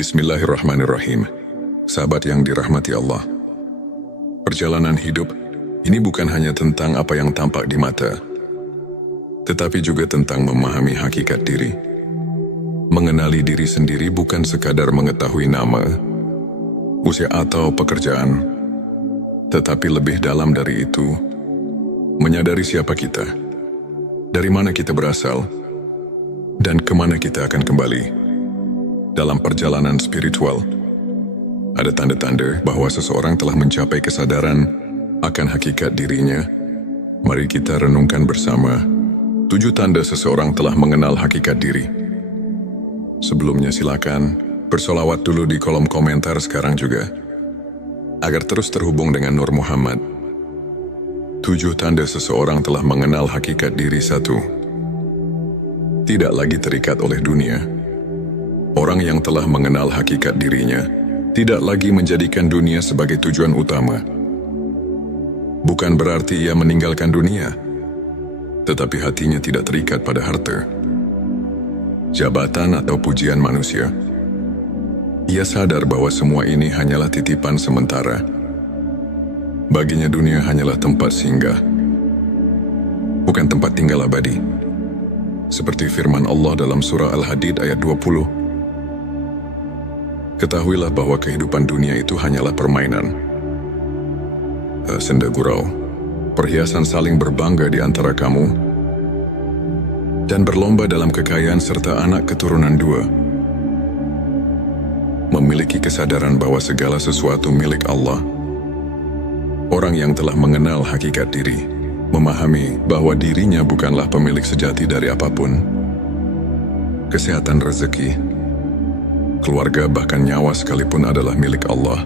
Bismillahirrahmanirrahim. Sahabat yang dirahmati Allah. Perjalanan hidup ini bukan hanya tentang apa yang tampak di mata, tetapi juga tentang memahami hakikat diri. Mengenali diri sendiri bukan sekadar mengetahui nama, usia atau pekerjaan, tetapi lebih dalam dari itu, menyadari siapa kita, dari mana kita berasal, dan kemana kita akan kembali. Dalam perjalanan spiritual, ada tanda-tanda bahwa seseorang telah mencapai kesadaran akan hakikat dirinya. Mari kita renungkan bersama 7 tanda seseorang telah mengenal hakikat diri. Sebelumnya silakan bersolawat dulu di kolom komentar sekarang juga, agar terus terhubung dengan Nur Muhammad. 7 tanda seseorang telah mengenal hakikat diri. 1. Tidak lagi terikat oleh dunia. Orang yang telah mengenal hakikat dirinya tidak lagi menjadikan dunia sebagai tujuan utama. Bukan berarti ia meninggalkan dunia, tetapi hatinya tidak terikat pada harta, jabatan atau pujian manusia. Ia sadar bahwa semua ini hanyalah titipan sementara. Baginya dunia hanyalah tempat singgah, bukan tempat tinggal abadi. Seperti firman Allah dalam surah Al-Hadid ayat 20. Ketahuilah bahwa kehidupan dunia itu hanyalah permainan, senda gurau, perhiasan saling berbangga di antara kamu, dan berlomba dalam kekayaan serta anak keturunan 2. Memiliki kesadaran bahwa segala sesuatu milik Allah. Orang yang telah mengenal hakikat diri, memahami bahwa dirinya bukanlah pemilik sejati dari apapun. Kesehatan, rezeki, keluarga, bahkan nyawa sekalipun adalah milik Allah.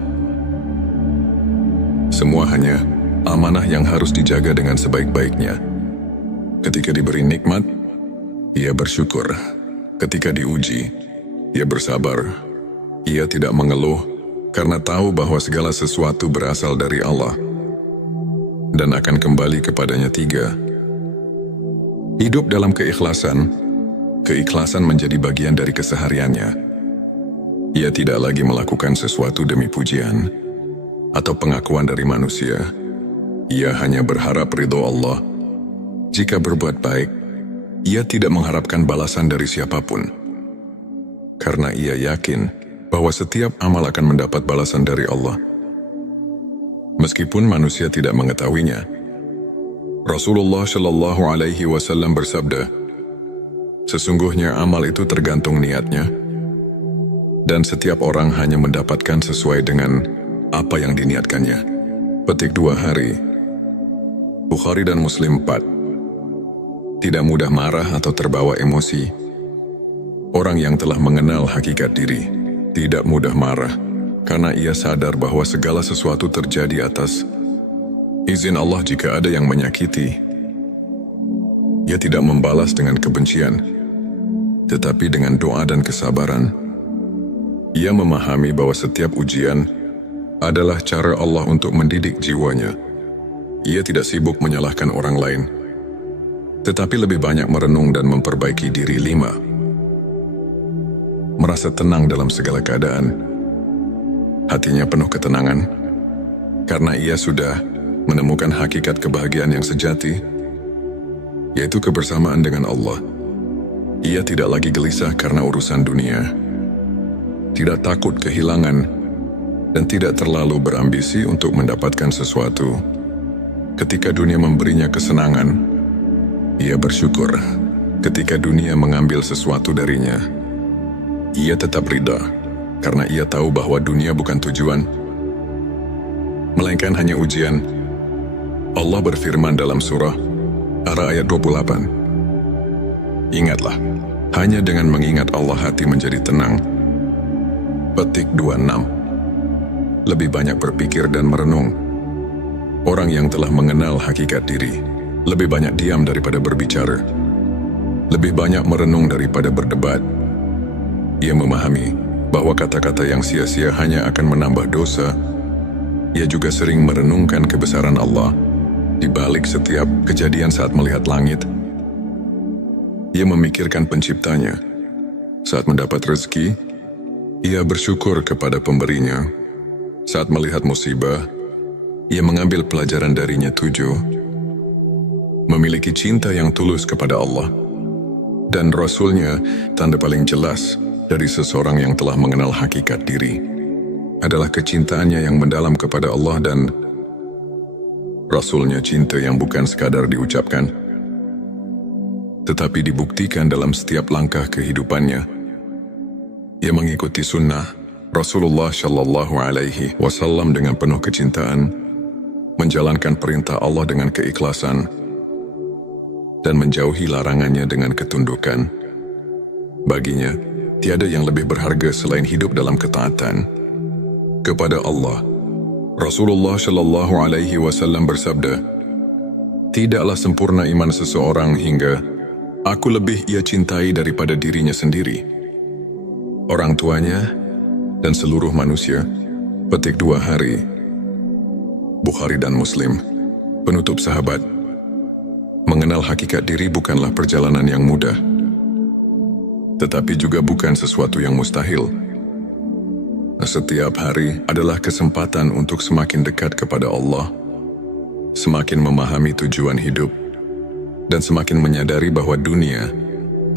Semua hanya amanah yang harus dijaga dengan sebaik-baiknya. Ketika diberi nikmat, ia bersyukur. Ketika diuji, ia bersabar. Ia tidak mengeluh karena tahu bahwa segala sesuatu berasal dari Allah dan akan kembali kepadanya. 3. Hidup dalam keikhlasan. Keikhlasan menjadi bagian dari kesehariannya. Ia tidak lagi melakukan sesuatu demi pujian atau pengakuan dari manusia. Ia hanya berharap ridho Allah. Jika berbuat baik, ia tidak mengharapkan balasan dari siapapun. Karena ia yakin bahwa setiap amal akan mendapat balasan dari Allah, meskipun manusia tidak mengetahuinya. Rasulullah Shallallahu Alaihi Wasallam bersabda, sesungguhnya amal itu tergantung niatnya, dan setiap orang hanya mendapatkan sesuai dengan apa yang diniatkannya. Petik 2 hari. Bukhari dan Muslim 4. Tidak mudah marah atau terbawa emosi. Orang yang telah mengenal hakikat diri tidak mudah marah, karena ia sadar bahwa segala sesuatu terjadi atas izin Allah. Jika ada yang menyakiti, ia tidak membalas dengan kebencian, tetapi dengan doa dan kesabaran. Ia memahami bahwa setiap ujian adalah cara Allah untuk mendidik jiwanya. Ia tidak sibuk menyalahkan orang lain, tetapi lebih banyak merenung dan memperbaiki diri. 5. Merasa tenang dalam segala keadaan. Hatinya penuh ketenangan, karena ia sudah menemukan hakikat kebahagiaan yang sejati, yaitu kebersamaan dengan Allah. Ia tidak lagi gelisah karena urusan dunia, tidak takut kehilangan, dan tidak terlalu berambisi untuk mendapatkan sesuatu. Ketika dunia memberinya kesenangan, ia bersyukur. Ketika dunia mengambil sesuatu darinya, ia tetap ridha, karena ia tahu bahwa dunia bukan tujuan, melainkan hanya ujian. Allah berfirman dalam surah Ar-Ra'd ayat 28, ingatlah, hanya dengan mengingat Allah hati menjadi tenang. Petik 26. Lebih banyak berpikir dan merenung. Orang yang telah mengenal hakikat diri lebih banyak diam daripada berbicara, lebih banyak merenung daripada berdebat. Ia memahami bahwa kata-kata yang sia-sia hanya akan menambah dosa. Ia juga sering merenungkan kebesaran Allah di balik setiap kejadian. Saat melihat langit, ia memikirkan penciptanya. Saat mendapat rezeki, Ia bersyukur kepada pemberinya. Saat melihat musibah, ia mengambil pelajaran darinya. 7. Memiliki cinta yang tulus kepada Allah dan Rasul-Nya. Tanda paling jelas dari seseorang yang telah mengenal hakikat diri adalah kecintaannya yang mendalam kepada Allah dan Rasul-Nya. Cinta yang bukan sekadar diucapkan, tetapi dibuktikan dalam setiap langkah kehidupannya. Ia mengikuti sunnah Rasulullah Shallallahu Alaihi Wasallam dengan penuh kecintaan, menjalankan perintah Allah dengan keikhlasan, dan menjauhi larangannya dengan ketundukan. Baginya, tiada yang lebih berharga selain hidup dalam ketaatan kepada Allah. Rasulullah Shallallahu Alaihi Wasallam bersabda, "Tidaklah sempurna iman seseorang hingga aku lebih ia cintai daripada dirinya sendiri, orang tuanya, dan seluruh manusia." Petik 2 hari. Bukhari dan Muslim. Penutup sahabat, mengenal hakikat diri bukanlah perjalanan yang mudah, tetapi juga bukan sesuatu yang mustahil. Setiap hari adalah kesempatan untuk semakin dekat kepada Allah, semakin memahami tujuan hidup, dan semakin menyadari bahwa dunia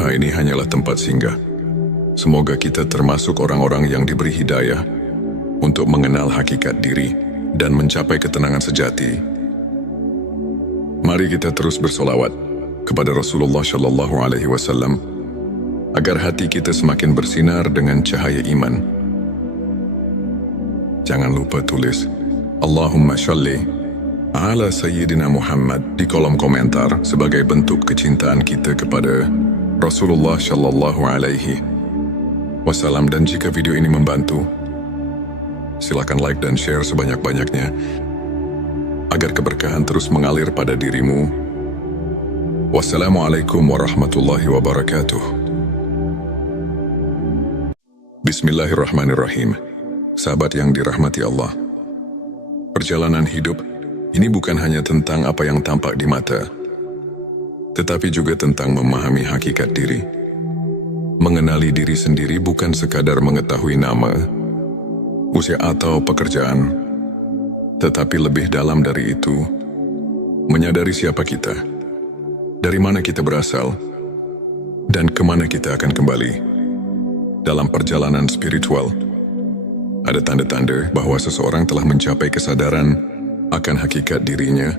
ini hanyalah tempat singgah. Semoga kita termasuk orang-orang yang diberi hidayah untuk mengenal hakikat diri dan mencapai ketenangan sejati. Mari kita terus bersolawat kepada Rasulullah Shallallahu Alaihi Wasallam agar hati kita semakin bersinar dengan cahaya iman. Jangan lupa tulis Allahumma sholli ala Sayyidina Muhammad di kolom komentar sebagai bentuk kecintaan kita kepada Rasulullah Shallallahu Alaihi Wasallam. Dan jika video ini membantu, silakan like dan share sebanyak-banyaknya agar keberkahan terus mengalir pada dirimu. Wassalamualaikum warahmatullahi wabarakatuh. Bismillahirrahmanirrahim. Sahabat yang dirahmati Allah, perjalanan hidup ini bukan hanya tentang apa yang tampak di mata, tetapi juga tentang memahami hakikat diri. Mengenali diri sendiri bukan sekadar mengetahui nama, usia atau pekerjaan, tetapi lebih dalam dari itu, menyadari siapa kita, dari mana kita berasal, dan kemana kita akan kembali. Dalam perjalanan spiritual, ada tanda-tanda bahwa seseorang telah mencapai kesadaran akan hakikat dirinya.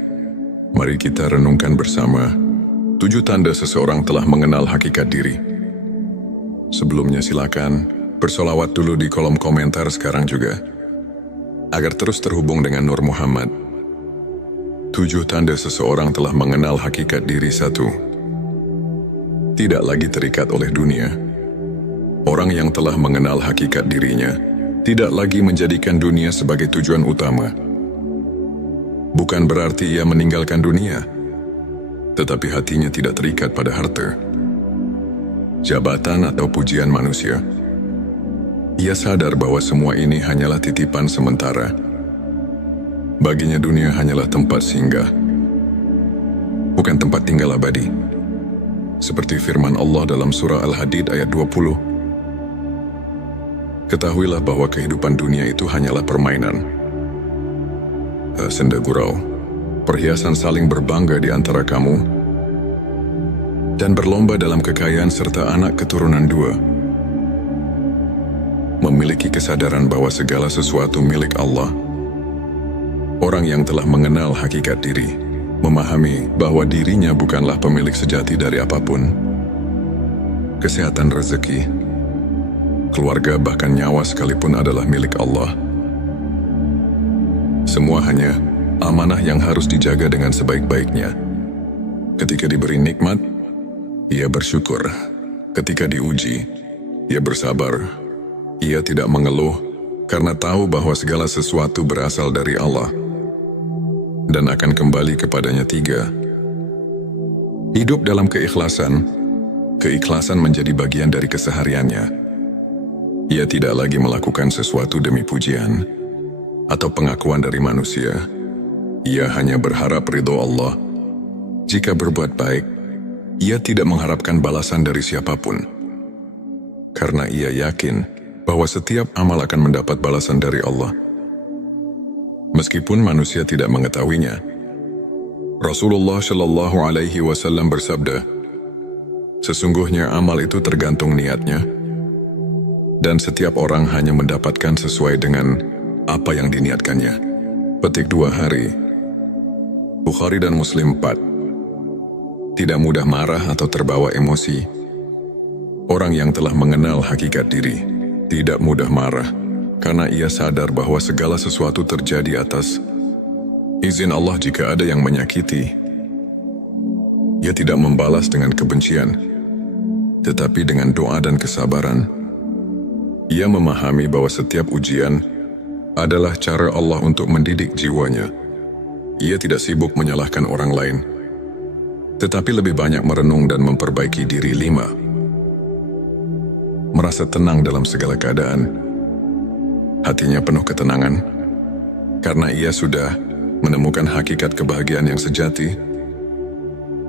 Mari kita renungkan bersama 7 tanda seseorang telah mengenal hakikat diri. Sebelumnya silakan bersolawat dulu di kolom komentar sekarang juga, agar terus terhubung dengan Nur Muhammad. 7 tanda seseorang telah mengenal hakikat diri. 1. Tidak lagi terikat oleh dunia. Orang yang telah mengenal hakikat dirinya tidak lagi menjadikan dunia sebagai tujuan utama. Bukan berarti ia meninggalkan dunia, tetapi hatinya tidak terikat pada harta, jabatan atau pujian manusia. Ia sadar bahwa semua ini hanyalah titipan sementara. Baginya dunia hanyalah tempat singgah, bukan tempat tinggal abadi. Seperti firman Allah dalam surah Al-Hadid ayat 20. Ketahuilah bahwa kehidupan dunia itu hanyalah permainan, senda gurau, perhiasan saling berbangga di antara kamu, dan berlomba dalam kekayaan serta anak keturunan 2. Memiliki kesadaran bahwa segala sesuatu milik Allah. Orang yang telah mengenal hakikat diri, memahami bahwa dirinya bukanlah pemilik sejati dari apapun. Kesehatan, rezeki, keluarga, bahkan nyawa sekalipun adalah milik Allah. Semua hanya amanah yang harus dijaga dengan sebaik-baiknya. Ketika diberi nikmat, ia bersyukur. Ketika diuji, ia bersabar. Ia tidak mengeluh karena tahu bahwa segala sesuatu berasal dari Allah dan akan kembali kepadanya. 3. Hidup dalam keikhlasan. Keikhlasan menjadi bagian dari kesehariannya. Ia tidak lagi melakukan sesuatu demi pujian atau pengakuan dari manusia. Ia hanya berharap ridho Allah. Jika berbuat baik, ia tidak mengharapkan balasan dari siapapun. Karena ia yakin bahwa setiap amal akan mendapat balasan dari Allah. Meskipun manusia tidak mengetahuinya, Rasulullah Shallallahu Alaihi Wasallam bersabda, sesungguhnya amal itu tergantung niatnya, dan setiap orang hanya mendapatkan sesuai dengan apa yang diniatkannya. Petik 2 hari. Bukhari dan Muslim 4. Tidak mudah marah atau terbawa emosi. Orang yang telah mengenal hakikat diri tidak mudah marah karena ia sadar bahwa segala sesuatu terjadi atas izin Allah. Jika ada yang menyakiti, ia tidak membalas dengan kebencian, tetapi dengan doa dan kesabaran. Ia memahami bahwa setiap ujian adalah cara Allah untuk mendidik jiwanya. Ia tidak sibuk menyalahkan orang lain, tetapi lebih banyak merenung dan memperbaiki diri. 5. Merasa tenang dalam segala keadaan. Hatinya penuh ketenangan, karena ia sudah menemukan hakikat kebahagiaan yang sejati,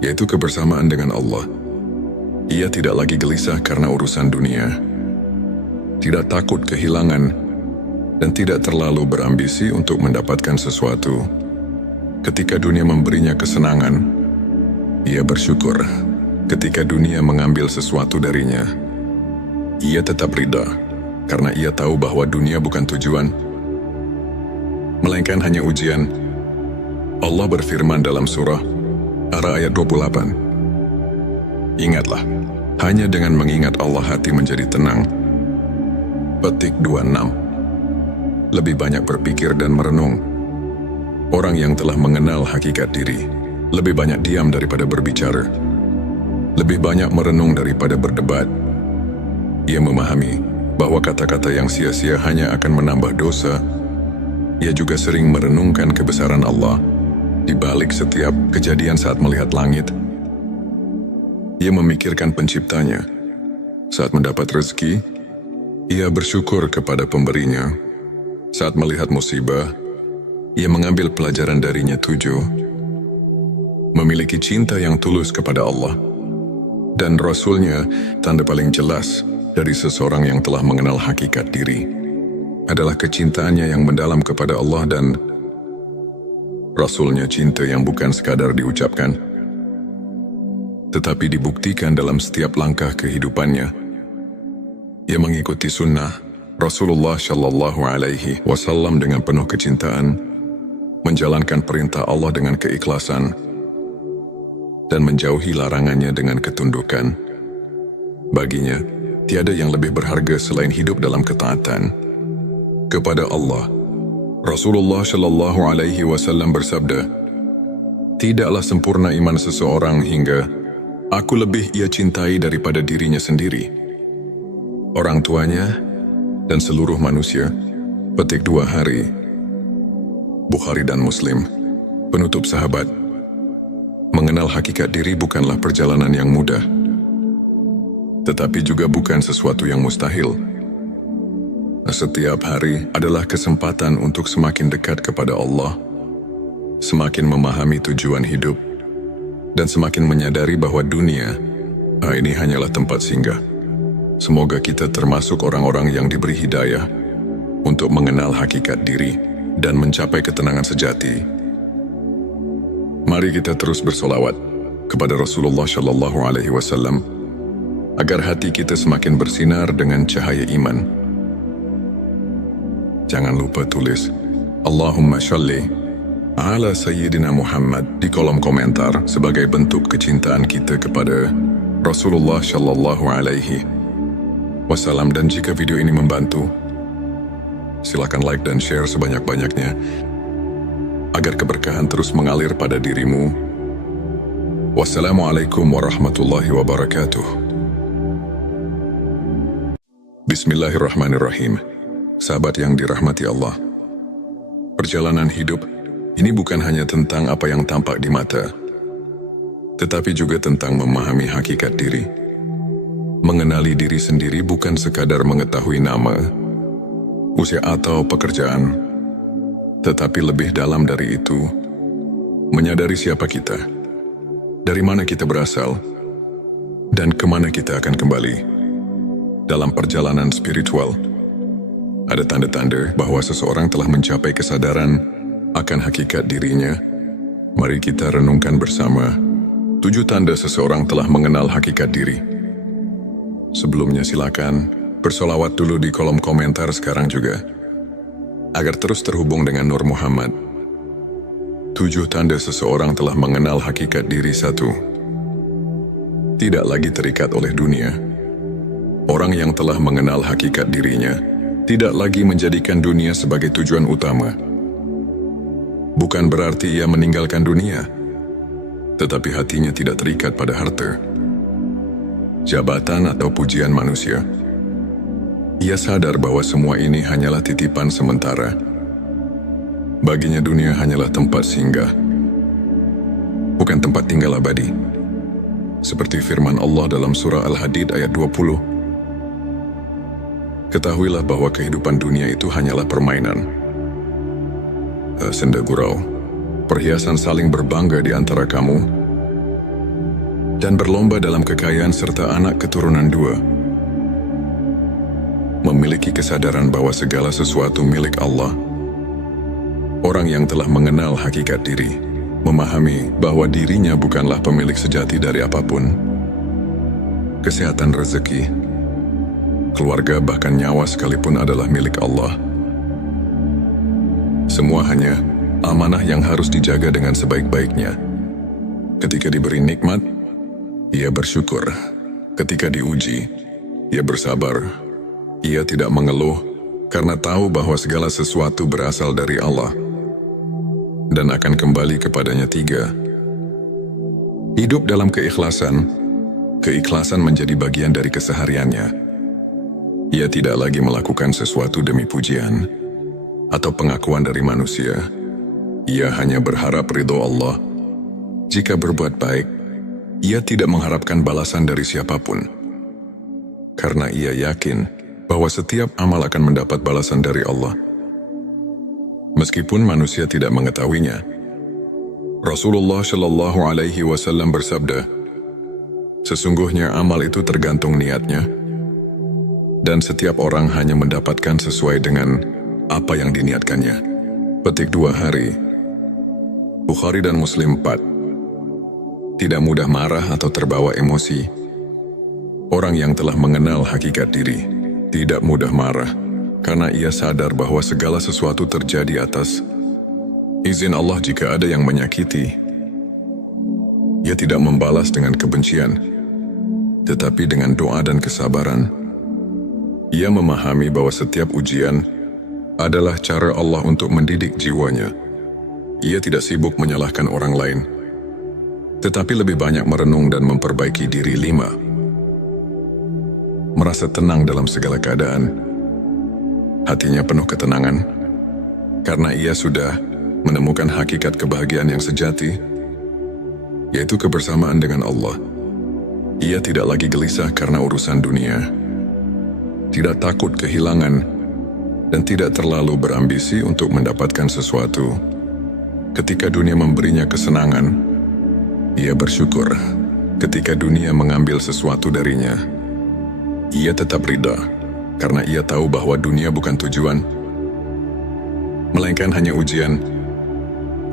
yaitu kebersamaan dengan Allah. Ia tidak lagi gelisah karena urusan dunia, tidak takut kehilangan, dan tidak terlalu berambisi untuk mendapatkan sesuatu. Ketika dunia memberinya kesenangan, ia bersyukur. Ketika dunia mengambil sesuatu darinya, ia tetap ridha, karena ia tahu bahwa dunia bukan tujuan, melainkan hanya ujian. Allah berfirman dalam surah Ar-Ra'd ayat 28, ingatlah, hanya dengan mengingat Allah hati menjadi tenang. Petik 26. Lebih banyak berpikir dan merenung. Orang yang telah mengenal hakikat diri lebih banyak diam daripada berbicara, lebih banyak merenung daripada berdebat. Ia memahami bahwa kata-kata yang sia-sia hanya akan menambah dosa. Ia juga sering merenungkan kebesaran Allah di balik setiap kejadian. Saat melihat langit, ia memikirkan penciptanya. Saat mendapat rezeki, ia bersyukur kepada pemberinya. Saat melihat musibah, ia mengambil pelajaran darinya. 7. Memiliki cinta yang tulus kepada Allah dan Rasul-Nya. Tanda paling jelas dari seseorang yang telah mengenal hakikat diri adalah kecintaannya yang mendalam kepada Allah dan Rasul-Nya. Cinta yang bukan sekadar diucapkan, tetapi dibuktikan dalam setiap langkah kehidupannya. Ia mengikuti sunnah Rasulullah Shallallahu Alaihi Wasallam dengan penuh kecintaan, menjalankan perintah Allah dengan keikhlasan, dan menjauhi larangannya dengan ketundukan. Baginya, tiada yang lebih berharga selain hidup dalam ketaatan kepada Allah. Rasulullah Shallallahu Alaihi Wasallam bersabda, tidaklah sempurna iman seseorang hingga aku lebih ia cintai daripada dirinya sendiri, orang tuanya, dan seluruh manusia. Petik 2 hari. Bukhari dan Muslim. Penutup sahabat, mengenal hakikat diri bukanlah perjalanan yang mudah, tetapi juga bukan sesuatu yang mustahil. Setiap hari adalah kesempatan untuk semakin dekat kepada Allah, semakin memahami tujuan hidup, dan semakin menyadari bahwa dunia ini hanyalah tempat singgah. Semoga kita termasuk orang-orang yang diberi hidayah untuk mengenal hakikat diri dan mencapai ketenangan sejati. Mari kita terus bersolawat kepada Rasulullah Shallallahu Alaihi Wasallam agar hati kita semakin bersinar dengan cahaya iman. Jangan lupa tulis Allahumma sholli ala Sayyidina Muhammad di kolom komentar sebagai bentuk kecintaan kita kepada Rasulullah Shallallahu Alaihi Wasallam. Dan jika video ini membantu, silakan like dan share sebanyak-banyaknya agar keberkahan terus mengalir pada dirimu. Wassalamualaikum warahmatullahi wabarakatuh. Bismillahirrahmanirrahim. Sahabat yang dirahmati Allah, perjalanan hidup ini bukan hanya tentang apa yang tampak di mata, tetapi juga tentang memahami hakikat diri. Mengenali diri sendiri bukan sekadar mengetahui nama, usia atau pekerjaan, tetapi lebih dalam dari itu, menyadari siapa kita, dari mana kita berasal, dan kemana kita akan kembali. Dalam perjalanan spiritual, Ada tanda-tanda bahwa seseorang telah mencapai kesadaran akan hakikat dirinya. Mari kita renungkan bersama 7 tanda seseorang telah mengenal hakikat diri. Sebelumnya silakan bersolawat dulu di kolom komentar sekarang juga, agar terus terhubung dengan Nur Muhammad. 7 tanda seseorang telah mengenal hakikat diri. 1. Tidak lagi terikat oleh dunia. Orang yang telah mengenal hakikat dirinya tidak lagi menjadikan dunia sebagai tujuan utama. Bukan berarti ia meninggalkan dunia, tetapi hatinya tidak terikat pada harta, jabatan atau pujian manusia. Ia sadar bahwa semua ini hanyalah titipan sementara. Baginya dunia hanyalah tempat singgah, bukan tempat tinggal abadi. Seperti firman Allah dalam surah Al-Hadid ayat 20. Ketahuilah bahwa kehidupan dunia itu hanyalah permainan, senda gurau, perhiasan saling berbangga di antara kamu, dan berlomba dalam kekayaan serta anak keturunan 2. Memiliki kesadaran bahwa segala sesuatu milik Allah. Orang yang telah mengenal hakikat diri memahami bahwa dirinya bukanlah pemilik sejati dari apapun. Kesehatan, rezeki, keluarga, bahkan nyawa sekalipun adalah milik Allah. Semua hanya amanah yang harus dijaga dengan sebaik-baiknya. Ketika diberi nikmat, ia bersyukur. Ketika diuji, ia bersabar. Ia tidak mengeluh karena tahu bahwa segala sesuatu berasal dari Allah dan akan kembali kepadanya. 3. Hidup dalam keikhlasan. Keikhlasan menjadi bagian dari kesehariannya. Ia tidak lagi melakukan sesuatu demi pujian atau pengakuan dari manusia. Ia hanya berharap ridho Allah. Jika berbuat baik, ia tidak mengharapkan balasan dari siapapun, karena ia yakin bahwa setiap amal akan mendapat balasan dari Allah, meskipun manusia tidak mengetahuinya. Rasulullah Shallallahu Alaihi Wasallam bersabda, sesungguhnya amal itu tergantung niatnya, dan setiap orang hanya mendapatkan sesuai dengan apa yang diniatkannya. Petik 2 hari. Bukhari dan Muslim 4. Tidak mudah marah atau terbawa emosi. Orang yang telah mengenal hakikat diri tidak mudah marah, karena ia sadar bahwa segala sesuatu terjadi atas izin Allah. Jika ada yang menyakiti, ia tidak membalas dengan kebencian, tetapi dengan doa dan kesabaran. Ia memahami bahwa setiap ujian adalah cara Allah untuk mendidik jiwanya. Ia tidak sibuk menyalahkan orang lain, tetapi lebih banyak merenung dan memperbaiki diri. 5. Merasa tenang dalam segala keadaan. Hatinya penuh ketenangan, karena ia sudah menemukan hakikat kebahagiaan yang sejati, yaitu kebersamaan dengan Allah. Ia tidak lagi gelisah karena urusan dunia, tidak takut kehilangan, dan tidak terlalu berambisi untuk mendapatkan sesuatu. Ketika dunia memberinya kesenangan, ia bersyukur. Ketika dunia mengambil sesuatu darinya, ia tetap ridha, karena ia tahu bahwa dunia bukan tujuan, melainkan hanya ujian.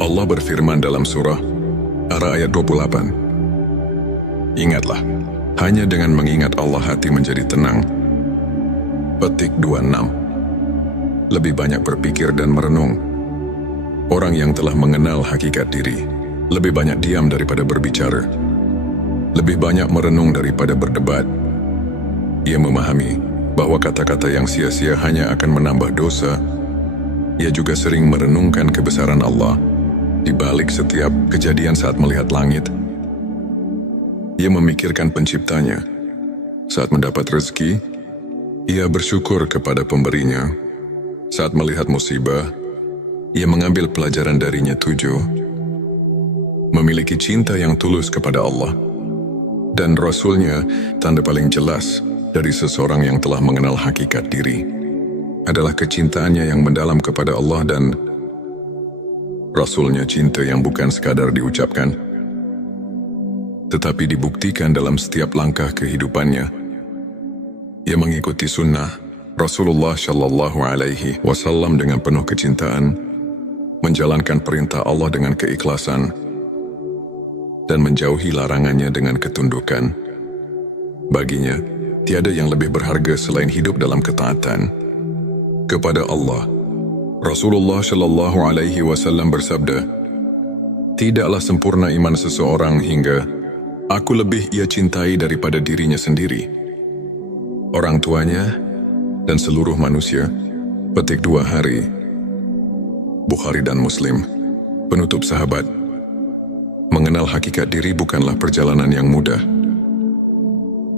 Allah berfirman dalam surah Ar-Ra'd ayat 28. Ingatlah, hanya dengan mengingat Allah hati menjadi tenang. Petik 26. Lebih banyak berpikir dan merenung. Orang yang telah mengenal hakikat diri lebih banyak diam daripada berbicara, lebih banyak merenung daripada berdebat. Ia memahami bahwa kata-kata yang sia-sia hanya akan menambah dosa. Ia juga sering merenungkan kebesaran Allah di balik setiap kejadian. Saat melihat langit, ia memikirkan penciptanya. Saat mendapat rezeki, ia bersyukur kepada pemberinya. Saat melihat musibah, ia mengambil pelajaran darinya. 7. Memiliki cinta yang tulus kepada Allah dan Rasul-Nya. Tanda paling jelas dari seseorang yang telah mengenal hakikat diri adalah kecintaannya yang mendalam kepada Allah dan Rasul-Nya. Cinta yang bukan sekadar diucapkan, tetapi dibuktikan dalam setiap langkah kehidupannya. Ia mengikuti sunnah Rasulullah Shallallahu Alaihi Wasallam dengan penuh kecintaan menjalankan perintah Allah dengan keikhlasan dan menjauhi larangannya dengan ketundukan. Baginya, tiada yang lebih berharga selain hidup dalam ketaatan kepada Allah. Rasulullah Shallallahu Alaihi Wasallam bersabda, "Tidaklah sempurna iman seseorang hingga aku lebih ia cintai daripada dirinya sendiri, orang tuanya, dan seluruh manusia." Petik 2 hari. Bukhari dan Muslim. Penutup sahabat, mengenal hakikat diri bukanlah perjalanan yang mudah,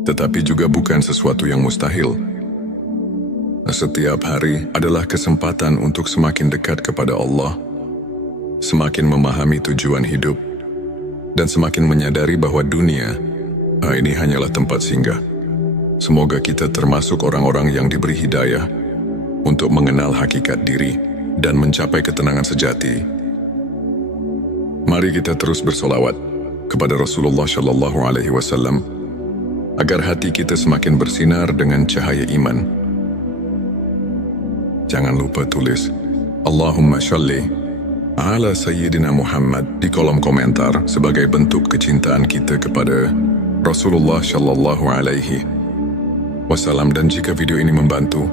tetapi juga bukan sesuatu yang mustahil. Setiap hari adalah kesempatan untuk semakin dekat kepada Allah, semakin memahami tujuan hidup, dan semakin menyadari bahwa dunia ini hanyalah tempat singgah. Semoga kita termasuk orang-orang yang diberi hidayah untuk mengenal hakikat diri dan mencapai ketenangan sejati. Mari kita terus bersolawat kepada Rasulullah Shallallahu Alaihi Wasallam agar hati kita semakin bersinar dengan cahaya iman. Jangan lupa tulis Allahumma sholli ala Sayyidina Muhammad di kolom komentar sebagai bentuk kecintaan kita kepada Rasulullah Shallallahu Alaihi Wasallam. Dan jika video ini membantu,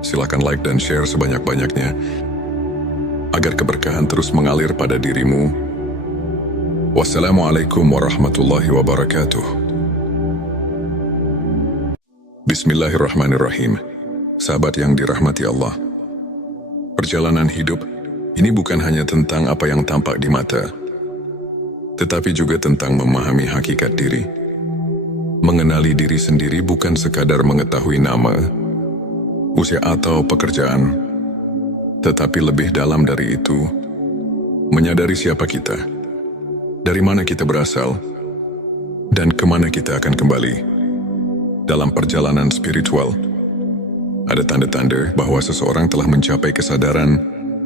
silakan like dan share sebanyak-banyaknya agar keberkahan terus mengalir pada dirimu. Wassalamualaikum warahmatullahi wabarakatuh. Bismillahirrahmanirrahim. Sahabat yang dirahmati Allah, perjalanan hidup ini bukan hanya tentang apa yang tampak di mata, tetapi juga tentang memahami hakikat diri. Mengenali diri sendiri bukan sekadar mengetahui nama, usia atau pekerjaan, tetapi lebih dalam dari itu, menyadari siapa kita, dari mana kita berasal, dan kemana kita akan kembali. Dalam perjalanan spiritual, ada tanda-tanda bahwa seseorang telah mencapai kesadaran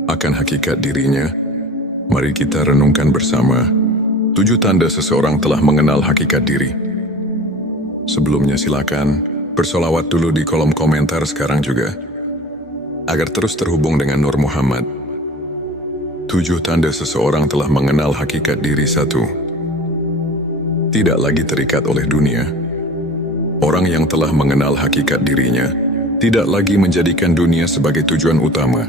akan hakikat dirinya. Mari kita renungkan bersama 7 tanda seseorang telah mengenal hakikat diri. Sebelumnya silakan bersolawat dulu di kolom komentar sekarang juga, agar terus terhubung dengan Nur Muhammad. 7 tanda seseorang telah mengenal hakikat diri. 1. Tidak lagi terikat oleh dunia. Orang yang telah mengenal hakikat dirinya tidak lagi menjadikan dunia sebagai tujuan utama.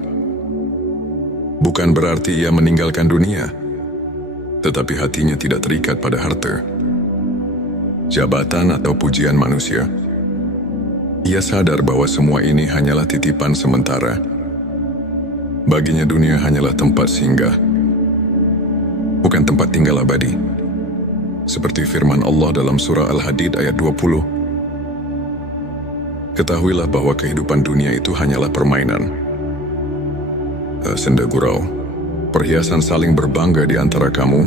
Bukan berarti ia meninggalkan dunia, tetapi hatinya tidak terikat pada harta, jabatan atau pujian manusia. Ia sadar bahwa semua ini hanyalah titipan sementara. Baginya dunia hanyalah tempat singgah, bukan tempat tinggal abadi. Seperti firman Allah dalam surah Al-Hadid ayat 20. Ketahuilah bahwa kehidupan dunia itu hanyalah permainan, senda gurau, perhiasan saling berbangga di antara kamu,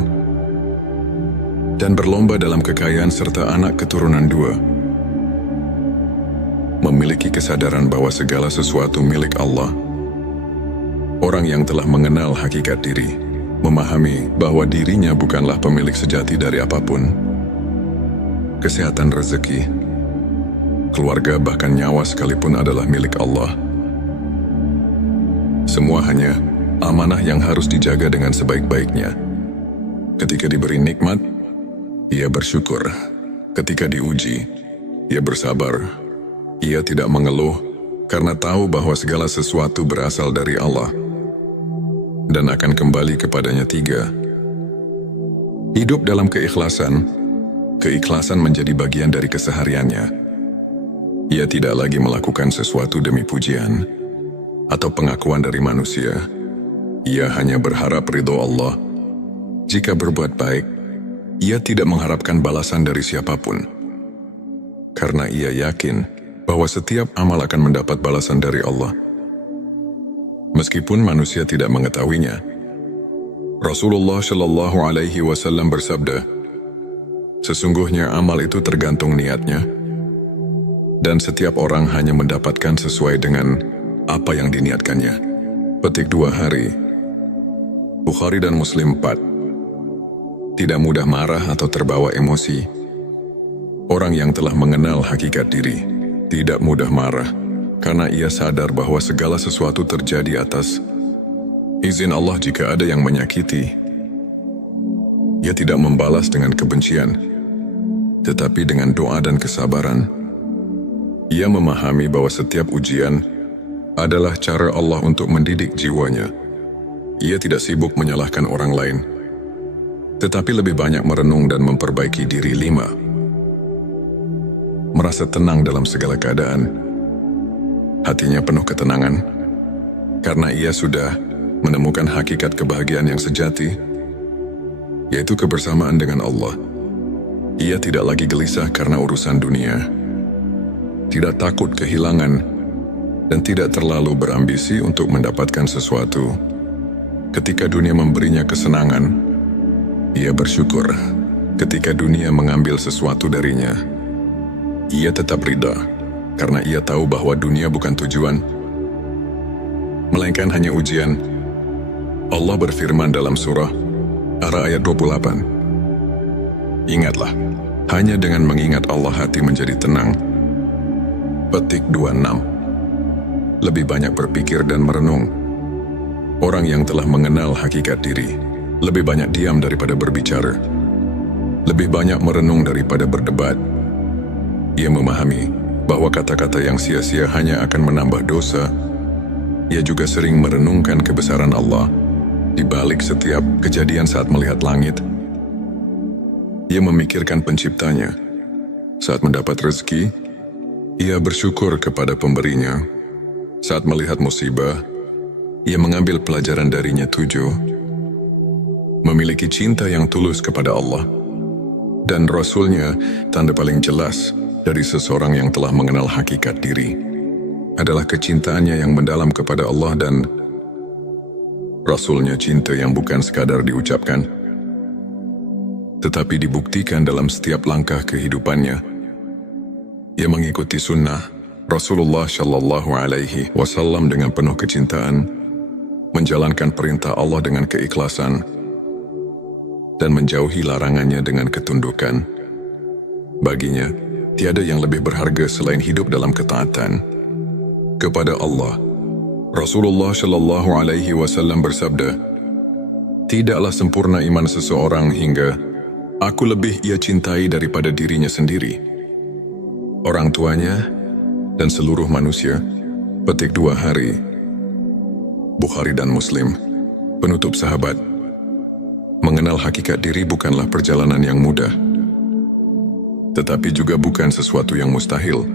dan berlomba dalam kekayaan serta anak keturunan 2. Memiliki kesadaran bahwa segala sesuatu milik Allah. Orang yang telah mengenal hakikat diri, memahami bahwa dirinya bukanlah pemilik sejati dari apapun. Kesehatan, rezeki, keluarga, bahkan nyawa sekalipun adalah milik Allah. Semua hanya amanah yang harus dijaga dengan sebaik-baiknya. Ketika diberi nikmat, ia bersyukur. Ketika diuji, ia bersabar. Ia tidak mengeluh karena tahu bahwa segala sesuatu berasal dari Allah dan akan kembali kepadanya. 3. Hidup dalam keikhlasan. Keikhlasan menjadi bagian dari kesehariannya. Ia tidak lagi melakukan sesuatu demi pujian atau pengakuan dari manusia. Ia hanya berharap ridho Allah. Jika berbuat baik, ia tidak mengharapkan balasan dari siapapun, karena ia yakin bahwa setiap amal akan mendapat balasan dari Allah, meskipun manusia tidak mengetahuinya. Rasulullah Shallallahu Alaihi Wasallam bersabda, "Sesungguhnya amal itu tergantung niatnya, dan setiap orang hanya mendapatkan sesuai dengan apa yang diniatkannya." Petik 2 hari. Bukhari dan Muslim. 4. Tidak mudah marah atau terbawa emosi. Orang yang telah mengenal hakikat diri tidak mudah marah, karena ia sadar bahwa segala sesuatu terjadi atas izin Allah. Jika ada yang menyakiti, ia tidak membalas dengan kebencian, tetapi dengan doa dan kesabaran. Ia memahami bahwa setiap ujian adalah cara Allah untuk mendidik jiwanya. Ia tidak sibuk menyalahkan orang lain, tetapi lebih banyak merenung dan memperbaiki diri. 5. Merasa tenang dalam segala keadaan. Hatinya penuh ketenangan, karena ia sudah menemukan hakikat kebahagiaan yang sejati, yaitu kebersamaan dengan Allah. Ia tidak lagi gelisah karena urusan dunia, tidak takut kehilangan, dan tidak terlalu berambisi untuk mendapatkan sesuatu. Ketika dunia memberinya kesenangan, ia bersyukur. Ketika dunia mengambil sesuatu darinya, ia tetap ridha, karena ia tahu bahwa dunia bukan tujuan, melainkan hanya ujian. Allah berfirman dalam surah Ar-Ra'd ayat 28, "Ingatlah, hanya dengan mengingat Allah hati menjadi tenang." Petik 26. Lebih banyak berpikir dan merenung. Orang yang telah mengenal hakikat diri lebih banyak diam daripada berbicara, lebih banyak merenung daripada berdebat. Ia memahami bahwa kata-kata yang sia-sia hanya akan menambah dosa. Ia juga sering merenungkan kebesaran Allah di balik setiap kejadian. Saat melihat langit, ia memikirkan penciptanya. Saat mendapat rezeki, ia bersyukur kepada pemberinya. Saat melihat musibah, ia mengambil pelajaran darinya. 7. Memiliki cinta yang tulus kepada Allah dan Rasul-Nya. Tanda paling jelas dari seseorang yang telah mengenal hakikat diri adalah kecintaannya yang mendalam kepada Allah dan Rasul-Nya. Cinta yang bukan sekadar diucapkan, tetapi dibuktikan dalam setiap langkah kehidupannya. Ia mengikuti sunnah Rasulullah Shallallahu Alaihi Wasallam dengan penuh kecintaan, menjalankan perintah Allah dengan keikhlasan, dan menjauhi larangannya dengan ketundukan. Baginya, tiada yang lebih berharga selain hidup dalam ketaatan kepada Allah. Rasulullah Shallallahu Alaihi Wasallam bersabda, "Tidaklah sempurna iman seseorang hingga aku lebih ia cintai daripada dirinya sendiri, orang tuanya, dan seluruh manusia." Petik 2 hari. Bukhari dan Muslim. Penutup sahabat, mengenal hakikat diri bukanlah perjalanan yang mudah, tetapi juga bukan sesuatu yang mustahil.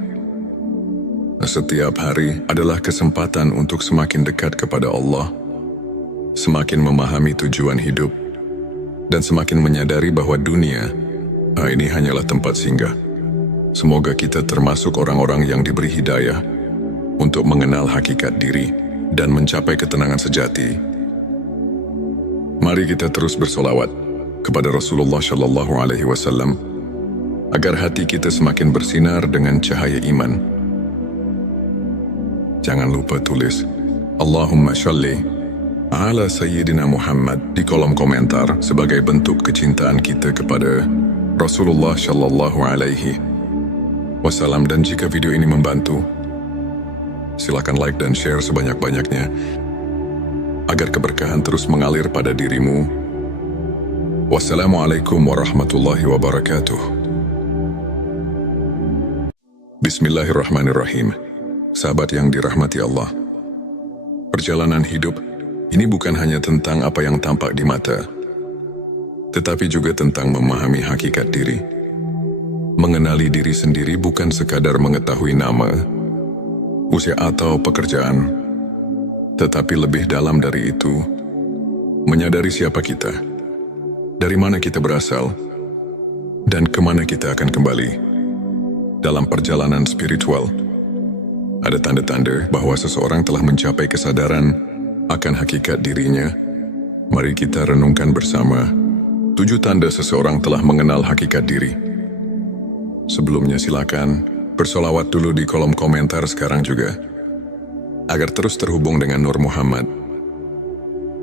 Setiap hari adalah kesempatan untuk semakin dekat kepada Allah, semakin memahami tujuan hidup, dan semakin menyadari bahwa dunia ini hanyalah tempat singgah. Semoga kita termasuk orang-orang yang diberi hidayah untuk mengenal hakikat diri dan mencapai ketenangan sejati. Mari kita terus bersolawat kepada Rasulullah Shallallahu Alaihi Wasallam agar hati kita semakin bersinar dengan cahaya iman. Jangan lupa tulis Allahumma sholli ala Sayyidina Muhammad di kolom komentar sebagai bentuk kecintaan kita kepada Rasulullah Shallallahu Alaihi Wasallam. Dan jika video ini membantu, silakan like dan share sebanyak-banyaknya agar keberkahan terus mengalir pada dirimu. Wassalamualaikum warahmatullahi wabarakatuh. Bismillahirrahmanirrahim. Sahabat yang dirahmati Allah, perjalanan hidup ini bukan hanya tentang apa yang tampak di mata, tetapi juga tentang memahami hakikat diri. Mengenali diri sendiri bukan sekadar mengetahui nama, usia atau pekerjaan, tetapi lebih dalam dari itu, menyadari siapa kita, dari mana kita berasal, dan kemana kita akan kembali. Dalam perjalanan spiritual, ada tanda-tanda bahwa seseorang telah mencapai kesadaran akan hakikat dirinya. Mari kita renungkan bersama 7 tanda seseorang telah mengenal hakikat diri. Sebelumnya silakan bersolawat dulu di kolom komentar sekarang juga, agar terus terhubung dengan Nur Muhammad.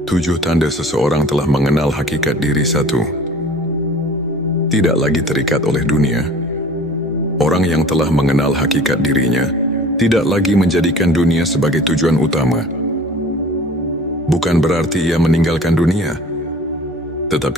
7 tanda seseorang telah mengenal hakikat diri. 1. Tidak lagi terikat oleh dunia. Orang yang telah mengenal hakikat dirinya tidak lagi menjadikan dunia sebagai tujuan utama. Bukan berarti ia meninggalkan dunia, tetapi